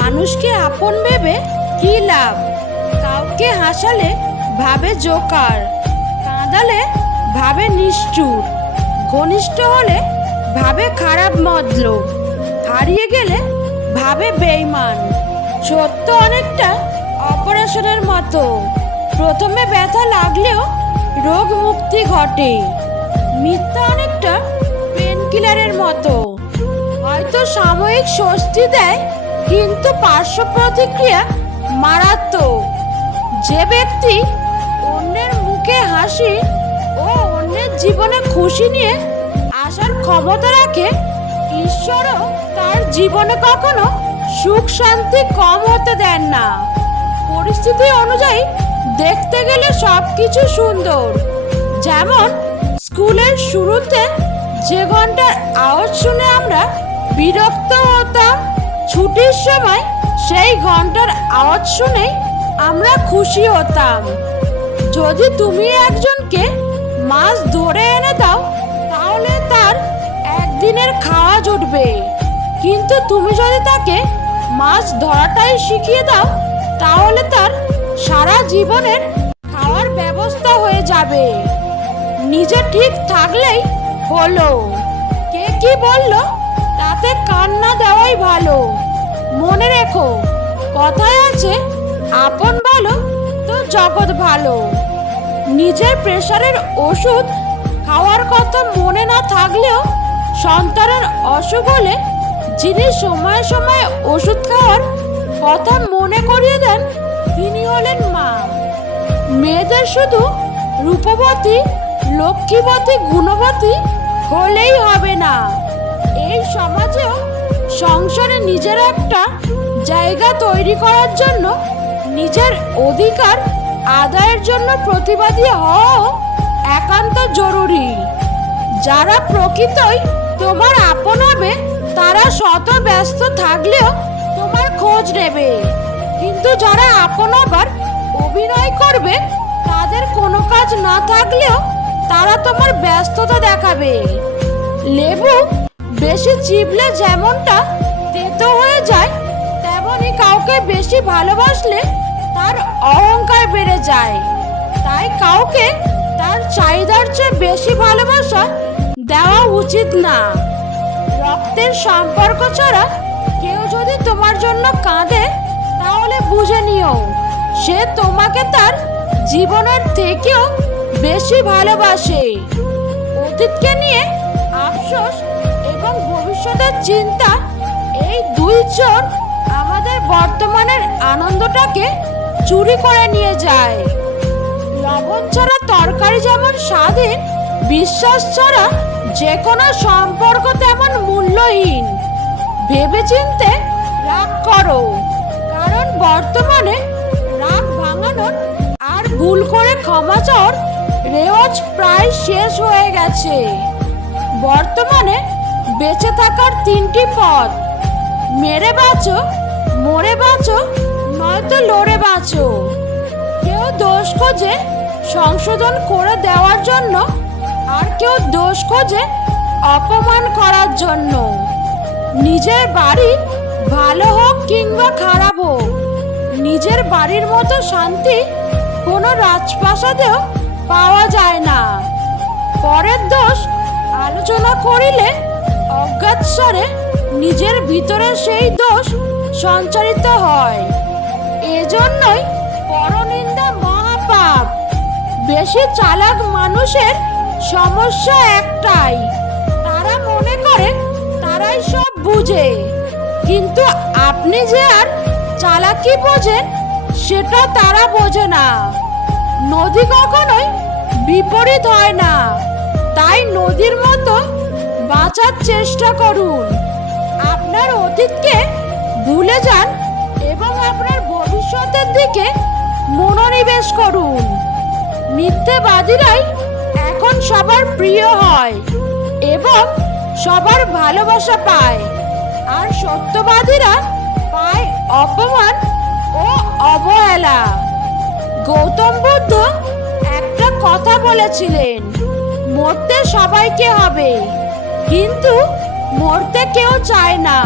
মানুষকে আপন ভেবে কি লাভ? কাউকে হাসালে ভাবে জোকার, কাঁদালে ভাবে নিষ্ঠুর, ঘনিষ্ঠ হলে ভাবে খারাপ মতলব হারিয়ে গেলে ভাবে বেইমান সত্য অনেকটা অপারেশনের মতো। প্রথমে ব্যথা লাগলেও রোগ মুক্তি ঘটে। মিথ্যা অনেকটা পেনকিলারের মতো। হয়তো সাময়িক স্বস্তি দেয় কিন্তু পার্শ্ব প্রতিক্রিয়া মারাত্মক। যে ব্যক্তি অন্যের মুখে হাসি ও অন্যের জীবনে খুশি নিয়ে আসার ক্ষমতা রাখে, ঈশ্বরও তার জীবনে কখনো সুখ শান্তি কম হতে দেন না। পরিস্থিতি অনুযায়ী দেখতে গেলে সব কিছু সুন্দর। যেমন স্কুলের শুরুতে যে ঘণ্টার আওয়াজ শুনে আমরা বিরক্ত হতাম ছুটির সময় সেই ঘণ্টার আওয়াজ শুনেই আমরা খুশি হতাম। যদি তুমি একজনকে মাছ ধরে এনে দাও, তাহলে তার একদিনের খাওয়া জুটবে। কিন্তু তুমি যদি তাকে মাছ ধরাটাই শিখিয়ে দাও, তাহলে তার সারা জীবনের খাওয়ার ব্যবস্থা হয়ে যাবে। নিজে ঠিক থাকলেই হলো। কে কি বলল? তাতে কান্না দেওয়াই ভালো। মনে রেখো, কথায় আছে, আপন ভালো তো জগৎ ভালো। নিজের প্রেশারের ওষুধ খাওয়ার কথা মনে না থাকলেও সন্তানের অসুখ হলে যিনি সময়ে সময়ে ওষুধ খাওয়ার কথা মনে করিয়ে দেন, তিনি হলেন মা। মেয়েদের শুধু রূপবতী, লক্ষ্মীবতী, গুণবতী হলেই হবে না। এই সমাজেও সংসারে নিজের একটা জায়গা তৈরি করার জন্য নিজের অধিকার আদায়ের জন্য প্রতিবাদী হওয়াও একান্ত জরুরি। যারা প্রকৃতই তোমার আপন হবে, তারা শত ব্যস্ত থাকলেও তোমার খোঁজ নেবে। কিন্তু যারা আপন আবার অভিনয় করবে, তাদের কোনো কাজ না থাকলেও তারা তোমার ব্যস্ততা দেখাবে। লেবু বেশি চিবলে যেমনটা তেতো হয়ে যায়, তেমনই কাউকে বেশি ভালোবাসলে তার অহংকার বেড়ে যায়। তাই কাউকে তার চাহিদার চেয়ে বেশি ভালোবাসা দেওয়া উচিত না। রক্তের সম্পর্ক ছাড়া কেউ যদি তোমার জন্য কাঁদে, তাহলে বুঝে নিও, সে তোমাকে তার জীবনের থেকেও বেশি ভালোবাসে। অতীতকে নিয়ে আফসোস ভবিষ্যতের চিন্তা, এই দুই চোর আমাদের বর্তমানের আনন্দটাকে চুরি করে নিয়ে যায়। লবণ ছাড়া তরকারি যেমন স্বাধীন, বিশ্বাস ছাড়া যে কোনো সম্পর্ক তেমন মূল্যহীন। ভেবেচিন্তে রাগ করো, কারণ বর্তমানে রাগ ভাঙানোর আর ভুল করে ক্ষমা চাওয়ার রেওয়াজ প্রায় শেষ হয়ে গেছে। বর্তমানে বেঁচে থাকার তিনটি পথ। মেরে বাঁচো, মরে বাঁচো, নয়তো লড়ে বাঁচো। কেউ দোষ খোঁজে সংশোধন করে দেওয়ার জন্য, আর কেউ দোষ খোঁজে অপমান করার জন্য। নিজের বাড়ি ভালো হোক কিংবা খারাপ হোক, নিজের বাড়ির মতো শান্তি কোনো রাজপ্রাসাদেও পাওয়া যায় না। পরের দোষ আলোচনা করিলে অজ্ঞাত স্বরে নিজের ভিতরে সেই দোষ সঞ্চারিত হয়। এজন্যই পরনিন্দা মহাপাপ। বেশি চালাক মানুষের সমস্যা একটাই। তারা মনে করে, তারাই সব বুঝে। কিন্তু আপনি যে আর চালাকি বোঝেন, সেটা তারা বোঝে না। নদী কখনোই বিপরীত হয় না। তাই নদীর মতো বাঁচার চেষ্টা করুন। আপনার অতীতকে ভুলে যান এবং আপনার ভবিষ্যতের দিকে মনোনিবেশ করুন। মিথ্যেবাদীরাই এখন সবার প্রিয় হয় এবং সবার ভালোবাসা পায়। আর সত্যবাদীরা পায় অপমান ও অবহেলা। গৌতম বুদ্ধ একটা কথা বলেছিলেন, মরতে সবাইকে হবে? কিন্তু মরতে কেউ চায় না।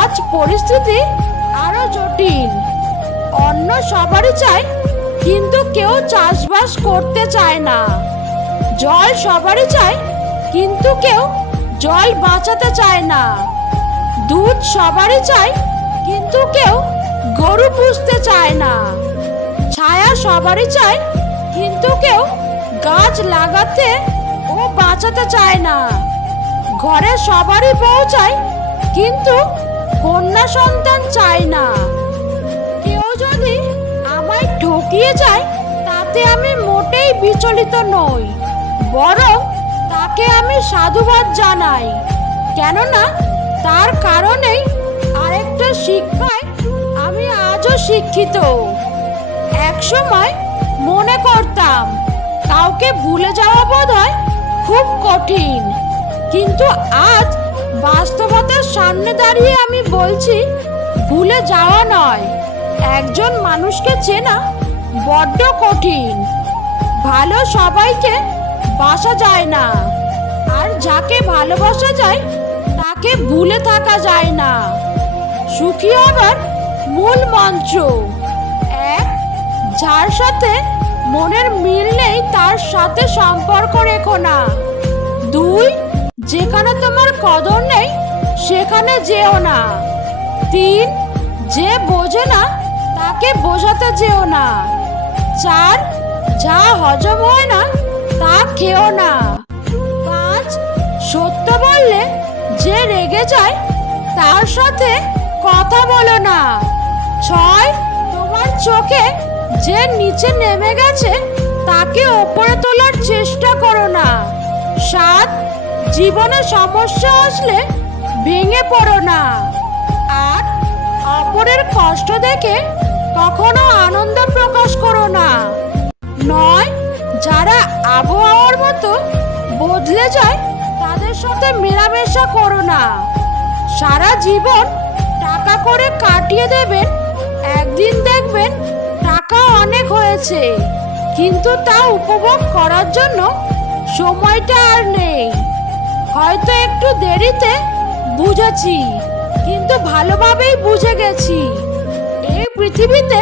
আজ পরিস্থিতি আরও জটিল। অন্য সবারই চাই কিন্তু কেউ চাষবাস করতে চায় না। জল সবারই চাই কিন্তু কেউ জল বাঁচাতে চায় না। দুধ সবারই চাই কিন্তু কেউ গরু পুষতে চায় না। ছায়া সবারই চাই কিন্তু কেউ গাছ লাগাতে ও বাঁচাতে চায় না। ঘরে সবারই চাই কিন্তু কন্যা সন্তান চায় না। কেউ যদি আমায় ঠকিয়ে যায়, তাতে আমি মোটেই বিচলিত নই, বরং তাকে আমি সাধুবাদ জানাই। কেননা তার কারণেই আরেকটা শিক্ষায় আমি আজও শিক্ষিত। একসময় মনে করতাম, কাউকে ভুলে যাওয়া বোধ হয় খুব কঠিন। কিন্তু আজ বাস্তবতার সামনে দাঁড়িয়ে আমি বলছি, ভুলে যাওয়া নয়। একজন মানুষকে চেনা বড্ড কঠিন। ভালো সবাইকে বাসা যায় না। আর যাকে ভালোবাসা যায়, তাকে ভুলে থাকা যায় না। সুখী হবার মূল মন্ত্র এক, যার সাথে মনের মিল নেই, তার সাথে সম্পর্ক রেখো না। দুই যেখানে তোমার কদর নেই, সেখানে যেও না। তিন, যে বোঝে না, তাকে বোঝাতে যেও না। চার, যা হজম হয় না, তা খেও না। পাঁচ, সত্য বললে যে রেগে যায়, তার সাথে কথা বলো না। ছয়, তোমার চোখে যে নিচে নেমে গেছে, তাকে ওপরে তোলার চেষ্টা জীবনে সমস্যা আসলে ভেঙে পড়ো না। আর অপরের কষ্ট দেখে কখনো আনন্দ প্রকাশ করো না। নয়, যারা আবহাওয়ার মতো বদলে যায়, তাদের সাথে মেলামেশা করো না। সারা জীবন টাকা করে কাটিয়ে দেবেন, একদিন দেখবেন টাকা অনেক হয়েছে। কিন্তু তা উপভোগ করার জন্য সময়টা আর নেই। হয়তো একটু দেরিতে বুঝেছি, কিন্তু ভালোভাবেই বুঝে গেছি। এই পৃথিবীতে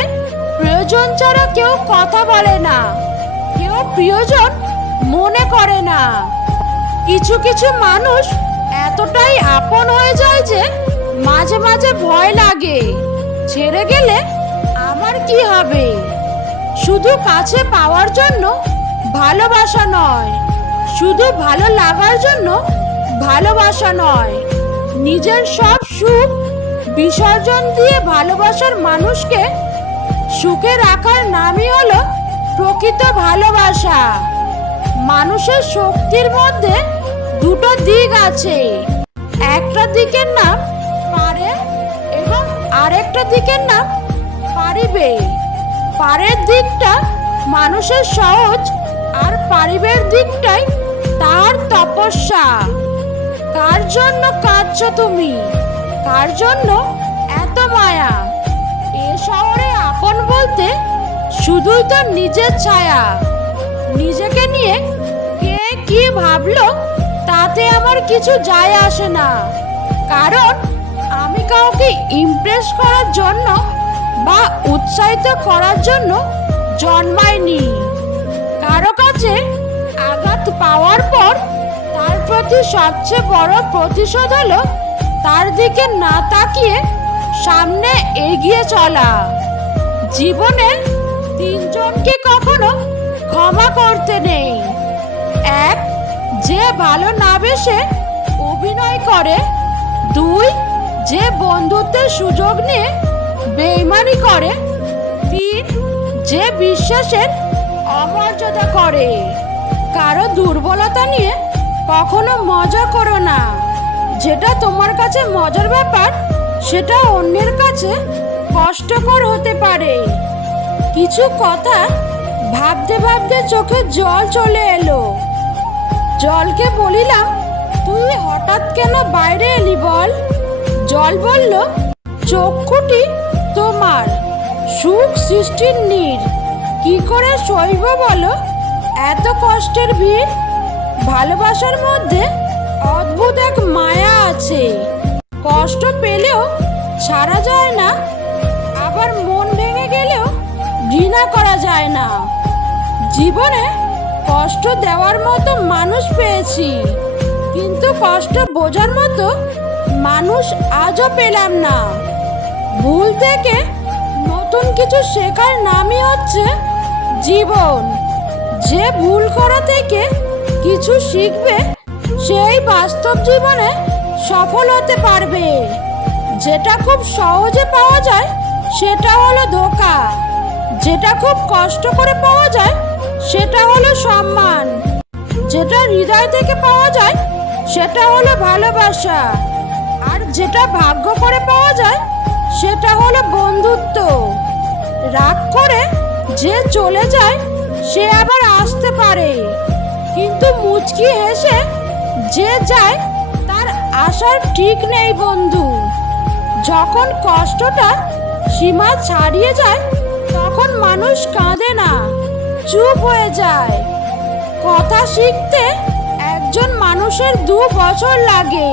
প্রয়োজন ছাড়া কেউ কথা বলে না, কেউ প্রিয়জন মনে করে না। কিছু কিছু মানুষ এতটাই আপন হয়ে যায় যে মাঝে মাঝে ভয় লাগে, ছেড়ে গেলে আমার কি হবে? শুধু কাছে পাওয়ার জন্য ভালোবাসা নয়, শুধু ভালো লাগার জন্য ভালোবাসা নয়। নিজের সব সুখ বিসর্জন দিয়ে ভালোবাসার মানুষকে সুখে রাখার নামই হলো প্রকৃত ভালোবাসা। মানুষের শক্তির মধ্যে দুটো দিক আছে। একটা দিকের নাম পারে এবং আরেকটা দিকের নাম পারিবে। পারের দিকটা মানুষের সহজ আর পারিবের দিকটাই তার তপস্যা। কার জন্য কাঁদছ তুমি। কার জন্য এত মায়া। এ শহরে আপন বলতে শুধুই তো নিজের ছায়া। নিজেকে নিয়ে কে কি ভাবলো তাতে আমার কিছু যায় আসে না। কারণ আমি কাউকে ইমপ্রেস করার জন্য বা উৎসাহিত করার জন্য জন্মাইনি। কারও কাছে আঘাত পাওয়ার পর প্রতি সবচেয়ে বড় প্রতিশোধ হলো তার দিকে না তাকিয়ে সামনে এগিয়ে চলা। জীবনে তিনজনকে কখনো ক্ষমা করতে নেই। এক, যে ভালো না বেসে অভিনয় করে। দুই, যে বন্ধুত্বের সুযোগ নিয়ে বেইমানি করে। তিন, যে বিশ্বাসের অমর্যাদা করে। কারও দুর্বলতা নিয়ে কখনো মজা করো না। যেটা তোমার কাছে মজার ব্যাপার, সেটা অন্যের কাছে কষ্টকর হতে পারে। কিছু কথা ভাবতে ভাবতে চোখে জল চলে এলো। জলকে বলিলাম, তুই হঠাৎ কেন বাইরে এলি বল? জল বলল, চক্ষুটি তোমার, সুখ সৃষ্টির নীর। কি করে সইব বলো? এত কষ্টের ভিড় ভালোবাসার মধ্যে অদ্ভুত এক মায়া আছে। কষ্ট পেলেও ছাড়া যায় না, আবার মন ভেঙে গেলেও ঘৃণা করা যায় না। জীবনে কষ্ট দেওয়ার মতো মানুষ পেয়েছি, কিন্তু কষ্ট বোঝার মতো মানুষ আজও পেলাম না। ভুল থেকে নতুন কিছু শেখার নামই হচ্ছে জীবন। যে ভুল করা থেকে কিছু শিখবে, সেই বাস্তব জীবনে সফল হতে পারবে। যেটা খুব সহজে পাওয়া যায়, সেটা হলো ধোকা। যেটা খুব কষ্ট করে পাওয়া যায়, সেটা হলো সম্মান। যেটা হৃদয় থেকে পাওয়া যায়, সেটা হলো ভালোবাসা। আর যেটা ভাগ্য করে পাওয়া যায়, সেটা হলো বন্ধুত্ব। রাগ করে যে চলে যায়, সে আবার আসতে পারে। কিন্তু মুচকি হেসে যে যায়, তার আসার ঠিক নেই বন্ধু। যখন কষ্টটা সীমা ছাড়িয়ে যায়, তখন মানুষ কাঁদে না, চুপ হয়ে যায়। কথা শিখতে একজন মানুষের দু বছর লাগে,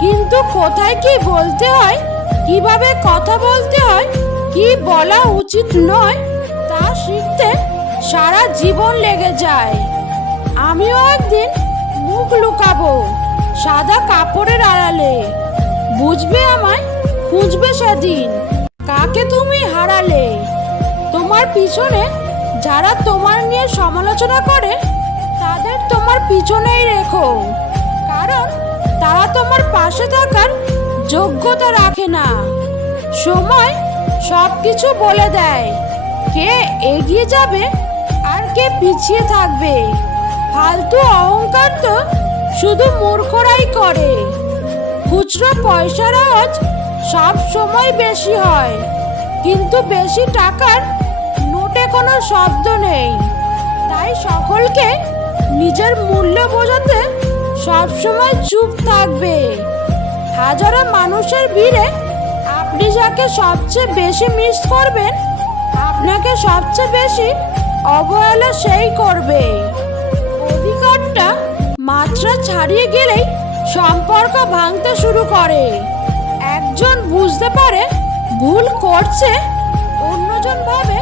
কিন্তু কোথায় কি বলতে হয়, কীভাবে কথা বলতে হয়, কি বলা উচিত নয়, তা শিখতে সারা জীবন লেগে যায়। আমিও একদিন মুখ লুকাবো সাদা কাপড়ের আড়ালে। বুঝবে আমায়? খুঁজবে সেদিন। কাকে তুমি হারালে? তোমার পিছনে যারা তোমার নিয়ে সমালোচনা করে, তাদের তোমার পিছনেই রেখো। কারণ তারা তোমার পাশে থাকার যোগ্যতা রাখে না। সময় সব কিছু বলে দেয়। কে এগিয়ে যাবে আর কে পিছিয়ে থাকবে। ফালতু অহংকার তো শুধু মূর্খরাই করে। খুচরো পয়সার আওয়াজ সব সময় বেশি হয়, কিন্তু বেশি টাকার নোটে কোনো শব্দ নেই। তাই সকলকে নিজের মূল্য বোঝাতে সবসময় চুপ থাকবে। হাজারো মানুষের ভিড়ে আপনি যাকে সবচেয়ে বেশি মিস করবেন, আপনাকে সবচেয়ে বেশি অবহেলা সেই করবে। মাত্রা ছাড়িয়ে গেলেই সম্পর্ক ভাঙতে শুরু করে। একজন বুঝতে পারে ভুল করছে, অন্যজন ভাবে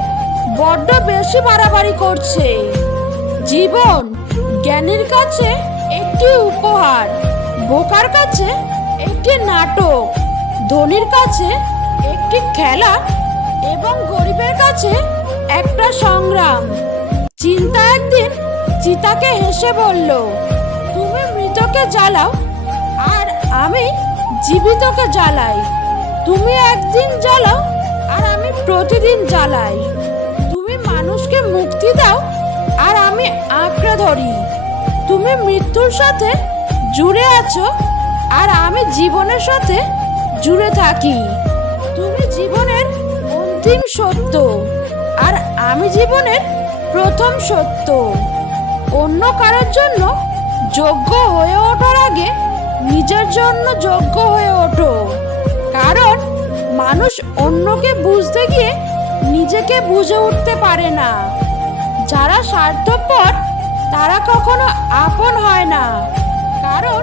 বড্ড বেশি বাড়াবাড়ি করছে। জীবন জ্ঞানীর কাছে একটি উপহার, বোকার কাছে একটি নাটক, ধনীর কাছে একটি খেলা এবং গরিবের কাছে একটা সংগ্রাম। চিন্তা একদিন চিতাকে হেসে বলল মৃতকে জ্বালাও, আর আমি জীবিতকে জ্বালাই। তুমি একদিন জ্বালাও, আর আমি প্রতিদিন জ্বালাই। তুমি মানুষকে মুক্তি দাও, আর আমি আঁকড়ে ধরি। তুমি মৃত্যুর সাথে জুড়ে আছো, আর আমি জীবনের সাথে জুড়ে থাকি। তুমি জীবনের অন্তিম সত্য, আর আমি জীবনের প্রথম সত্য। অন্য কারোর জন্য যোগ্য হয়ে ওঠার আগে নিজের জন্য যোগ্য হয়ে ওঠো। কারণ মানুষ অন্যকে বুঝতে গিয়ে নিজেকে বুঝে উঠতে পারে না। যারা স্বার্থপর, তারা কখনো আপন হয় না। কারণ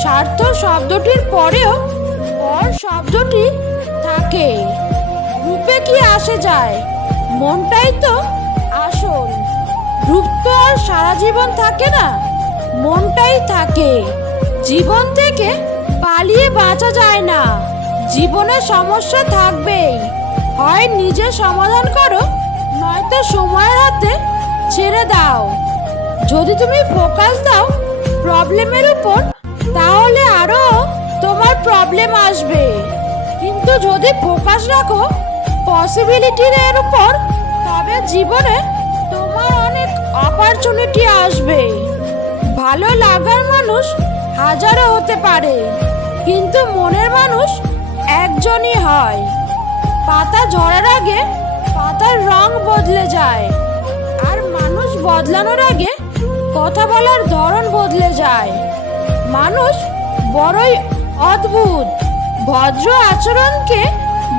স্বার্থ শব্দটির পরেও পর শব্দটি থাকে। রূপে কি আসে যায়? মনটাই তো আসল। রূপ তো আর সারা জীবন থাকে না। মনটাই থাকে। জীবন থেকে পালিয়ে বাঁচা যায় না। জীবনে সমস্যা থাকবেই। হয় নিজে সমাধান করো, নয়তো সময়ের হাতে ছেড়ে দাও। যদি তুমি ফোকাস দাও প্রবলেমের উপর, তাহলে আরও তোমার প্রবলেম আসবে। কিন্তু যদি ফোকাস রাখো পসিবিলিটির এর উপর, তবে জীবনে তোমার অনেক অপরচুনিটি আসবে। ভালো লাগার মানুষ হাজারো হতে পারে, কিন্তু মনের মানুষ একজনই হয়। পাতা ঝরার আগে পাতার রং বদলে যায়, আর মানুষ বদলানোর আগে কথা বলার ধরন বদলে যায়। মানুষ বড়ই অদ্ভুত, ভদ্র আচরণকে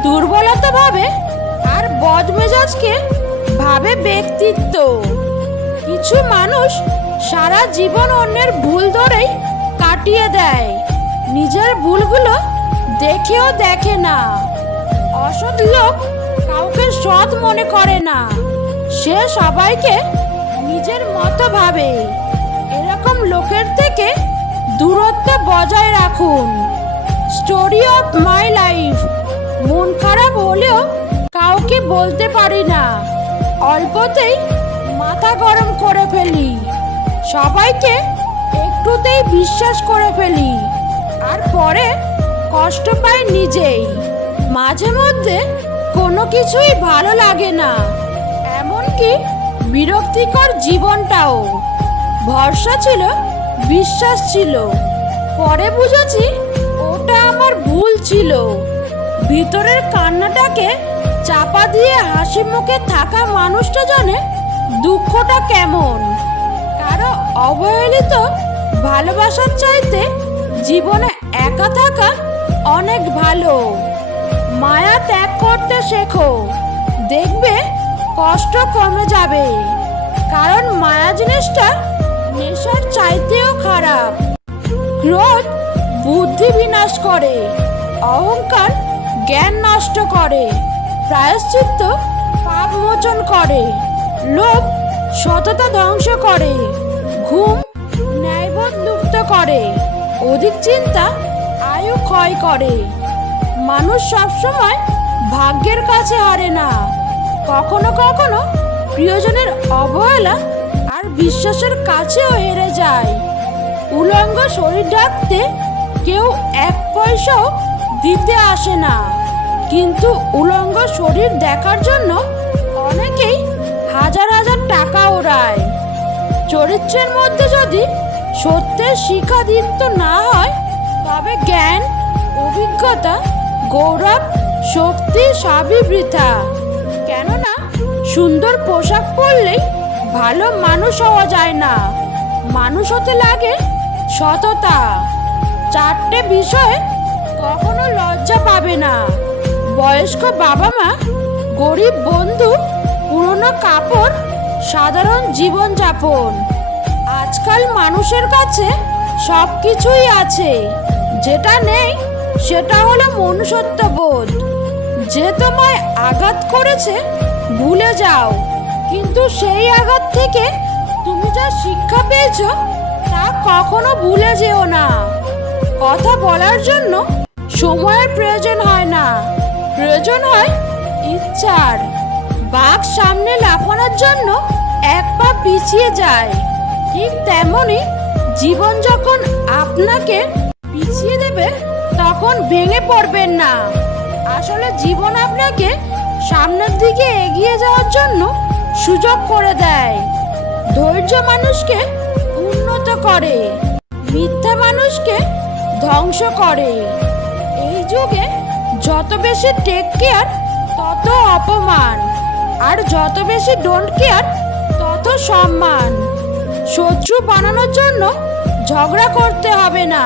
দুর্বলতা ভাবে আর বদমেজাজকে ভাবে ব্যক্তিত্ব। কিছু মানুষ সারা জীবন অন্যের ভুল ধরেই কাটিয়ে দেয়। নিজের ভুলগুলো দেখেও দেখে না। অসৎ লোক কাউকে সৎ মনে করে না। সে সবাইকে নিজের মতো ভাবে। এরকম লোকের থেকে দূরত্ব বজায় রাখুন। স্টোরি অফ মাই লাইফ মন খারাপ হলেও কাউকে বলতে পারি না। অল্পতেই মাথা গরম করে ফেলি। সবাইকে একটুতেই বিশ্বাস করে ফেলি। আর পরে কষ্ট পাই নিজেই। মাঝে মধ্যে কোনো কিছুই ভালো লাগে না। এমনকি বিরক্তিকর জীবনটাও। ভরসা ছিল, বিশ্বাস ছিল। পরে বুঝেছি ওটা আমার ভুল ছিল। ভিতরের কান্নাটাকে চাপা দিয়ে হাসি মুখে থাকা মানুষটা জানে দুঃখটা কেমন। কারও অবহেলিত ভালোবাসার চাইতে জীবনে একা থাকা অনেক ভালো। মায়া ত্যাগ করতে শেখো। দেখবে কষ্ট কমে যাবে। কারণ মায়া জিনিসটা নেশার চাইতেও খারাপ। ক্রোধ বুদ্ধি বিনাশ করে। অহংকার জ্ঞান নষ্ট করে। প্রায়শ্চিত্ত পাপ মোচন করে। লোভ সততা ধ্বংস করে, ঘুম ন্যায়বোধ লুপ্ত করে, অধিক চিন্তা আয়ু ক্ষয় করে। মানুষ সবসময় ভাগ্যের কাছে হারে না। কখনো কখনো প্রিয়জনের অবহেলা আর বিশ্বাসের কাছেও হেরে যায়। উলঙ্গ শরীর ঢাকতে কেউ এক পয়সাও দিতে আসে না। কিন্তু উলঙ্গ শরীর দেখার জন্য অনেকেই টাকা ওড়ায়। চরিত্রের মধ্যে যদি সত্যের শিক্ষাদিত্য না হয়, তবে জ্ঞান, অভিজ্ঞতা, গৌরব, শক্তি সবই বৃথা। কেননা সুন্দর পোশাক পরলেই ভালো মানুষ হওয়া যায় না। মানুষ হতে লাগে সততা। চারটে বিষয়ে কখনো লজ্জা পাবে না। বয়স্ক বাবা মা গরিব বন্ধু, পুরনো কাপড় সাধারণ জীবনযাপন। আজকাল মানুষের কাছে সব কিছুই আছে। যেটা নেই, সেটা হলো মনুষ্যত্ব বোধ যে তোমায় আঘাত করেছে, ভুলে যাও। কিন্তু সেই আঘাত থেকে তুমি যা শিক্ষা পেয়েছ, তা কখনো ভুলে যেও না। কথা বলার জন্য সময়ের প্রয়োজন হয় না। প্রয়োজন হয় ইচ্ছার। বাঘ সামনে লাফানোর জন্য এক পা পিছিয়ে যায়। ঠিক তেমনই জীবন যখন আপনাকে পিছিয়ে দেবে, তখন ভেঙে পড়বেন না। আসলে জীবন আপনাকে সামনের দিকে এগিয়ে যাওয়ার জন্য সুযোগ করে দেয়। ধৈর্য মানুষকে উন্নত করে, মিথ্যা মানুষকে ধ্বংস করে। এই যুগে যত বেশি টেক কেয়ার তত অপমান। আর যত বেশি ডোন্ট কেয়ার তত সম্মান। শত্রু বানানোর জন্য ঝগড়া করতে হবে না।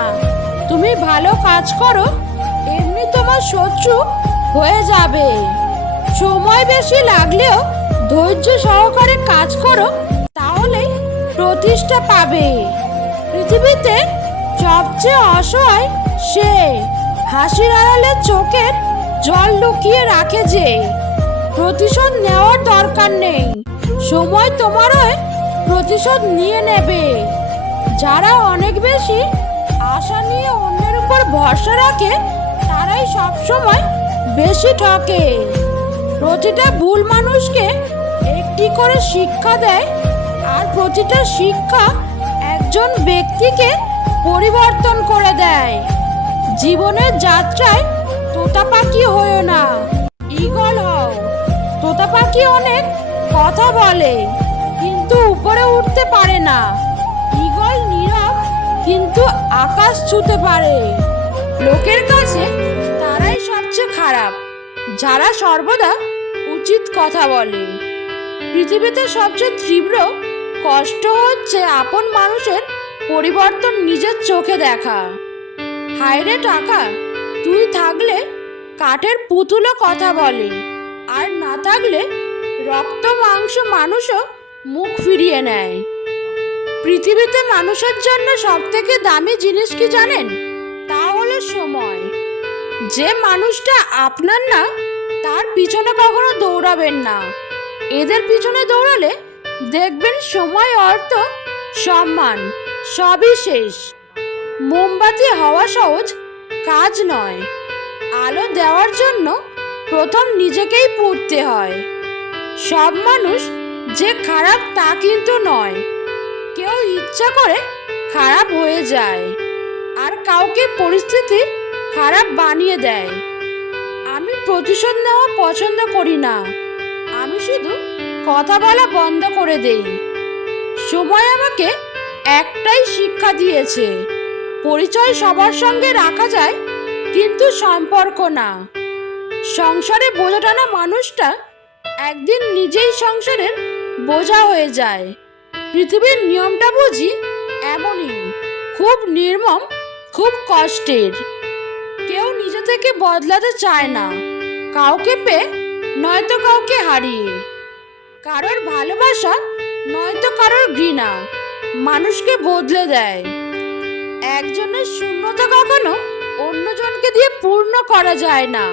তুমি ভালো কাজ করো, এমনি তোমার শত্রু হয়ে যাবে। সময় বেশি লাগলেও ধৈর্য সহকারে কাজ করো তাহলেই প্রতিষ্ঠা পাবে। পৃথিবীতে সবচেয়ে অসহায় সে হাসির আড়ালে চোখের জল লুকিয়ে রাখে যে প্রতিশোধ নেওয়ার দরকার নেই। সময় তোমার প্রতিশোধ নিয়ে নেবে। যারা অনেক বেশি আশা নিয়ে অন্যের উপর ভরসা রাখে, তারাই সবসময় বেশি ঠকে। প্রতিটা ভুল মানুষকে একটি করে শিক্ষা দেয় আর প্রতিটা শিক্ষা একজন ব্যক্তিকে পরিবর্তন করে দেয়। জীবনের যাত্রায় তোতা পাখি হয়েও না। পাখি অনেক কথা বলে, কিন্তু উপরে উঠতে পারে না। ইগল নীরব, কিন্তু আকাশ ছুতে পারে। লোকের কাছে তারাই সবচেয়ে খারাপ, যারা সর্বদা উচিত কথা বলে। পৃথিবীতে সবচেয়ে তীব্র কষ্ট হচ্ছে আপন মানুষের পরিবর্তন নিজের চোখে দেখা। হায়রে টাকা, তুই থাকলে কাঠের পুতুলও কথা বলে, আর না থাকলে রক্ত, মাংস, মানুষও মুখ ফিরিয়ে নেয়। পৃথিবীতে মানুষের জন্য সব থেকে দামি জিনিস কি জানেন? তা হলো সময়। যে মানুষটা আপনার না, তার পিছনে কখনো দৌড়াবেন না। এদের পিছনে দৌড়ালে দেখবেন সময়, অর্থ, সম্মান সবই শেষ। মোমবাতি হওয়া সহজ কাজ নয়। আলো দেওয়ার জন্য প্রথম নিজেকেই পড়তে হয়। সব মানুষ যে খারাপ তা কিন্তু নয়। কেউ ইচ্ছা করে খারাপ হয়ে যায় আর কাউকে পরিস্থিতি খারাপ বানিয়ে দেয়। আমি প্রতিশোধ নেওয়া পছন্দ করি না। আমি শুধু কথা বলা বন্ধ করে দেই। সময় আমাকে একটাই শিক্ষা দিয়েছে, পরিচয় সবার সঙ্গে রাখা যায় কিন্তু সম্পর্ক না। সংসারে বোঝা টানা মানুষটা একদিন নিজেই সংসারের বোঝা হয়ে যায়। পৃথিবীর নিয়মটা বুঝি এমনই, খুব নির্মম, খুব কষ্টের। কেউ নিজে থেকে বদলাতে চায় না, কাউকে পেয়ে নয়তো কাউকে হারিয়ে। কারোর ভালোবাসা নয়তো কারোর ঘৃণা, মানুষকে বদলে দেয়। একজনের শূন্যতা কখনো অন্যজনকে দিয়ে পূর্ণ করা যায় না।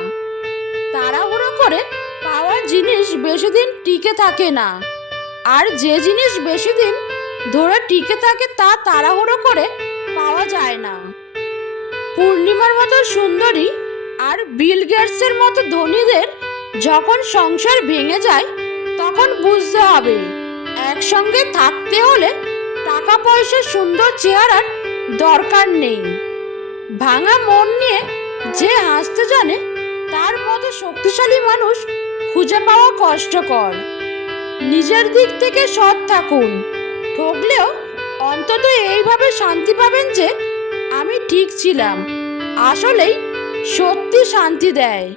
তাড়াহুড়ো করে পাওয়া জিনিস বেশি দিন টিকে থাকে না। আর যে জিনিস বেশি দিন ধরে টিকে থাকে তা তাড়াহুড়ো করে পাওয়া যায় না। পূর্ণিমার মতো সুন্দরী আর বিল গেটসের মতো ধনীদের যখন সংসার ভেঙে যায়, তখন বুঝতে হবে, একসঙ্গে থাকতে হলে টাকা পয়সা সুন্দর চেহারার দরকার নেই। ভাঙা মন নিয়ে যে হাসতে জানে, তার মতো শক্তিশালী মানুষ খুঁজে পাওয়া কষ্টকর। নিজের দিক থেকে সৎ থাকুন। ঠকলেও অন্তত এইভাবে শান্তি পাবেন যে, আমি ঠিক ছিলাম। আসলেই সত্যি শান্তি দেয়।